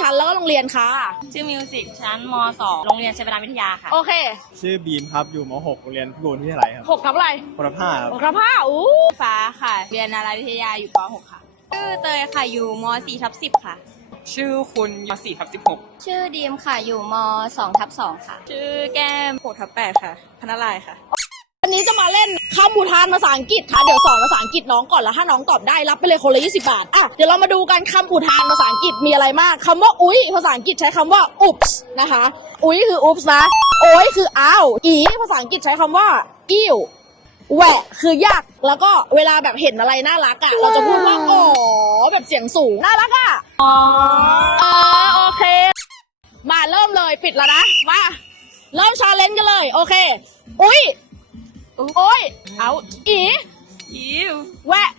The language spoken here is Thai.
ชั้นแล้วก็โรงเรียนค่ะ ชื่อมิวสิกชั้นม 2 โรงเรียนชัยบาลวิทยาค่ะ โอเคชื่อบีมครับ อยู่ม .6 โรงเรียนพิบูลวิทยาลัยครับหกทับอะไรคุณภาพหกทับห้าอู้ฟ้าค่ะ เรียนนาราวิทยาอยู่ป .6 ค่ะ ชื่อเตยค่ะ อยู่ม .4 ทับ10 ค่ะ ชื่อคุณยสี่ทับสิบหกชื่อดีมค่ะ อยู่ม2ทับ2ค่ะ ชื่อแก้ม6ทับ8ค่ะ พนารายค่ะ วันนี้จะมาเล่นคำอุทานภาษาอังกฤษค่ะ เดี๋ยวสอนภาษาอังกฤษน้องก่อนแล้วถ้าน้องตอบได้รับไปเลยคนละ20 บาท อะ เดี๋ยวเรามาดูกันคำอุทานภาษาอังกฤษมีอะไรมากคำว่าอุ้ยภาษาอังกฤษใช้คำว่า oops นะคะ อุ้ยคือ oops นะ โอ้ยคืออ้าว อีภาษาอังกฤษใช้คำว่า ew แหวะคือยาก แล้วก็เวลาแบบเห็นอะไรน่ารักอะเราจะพูดว่าอ๋อแบบเสียงสูง น่ารักอะอ๋อโอเค มาเริ่มเลยปิดแล้วนะ มา เริ่มชาเลนจ์กันเลย โอเค อุ้ย โอ้ย out อี อิวแหวะ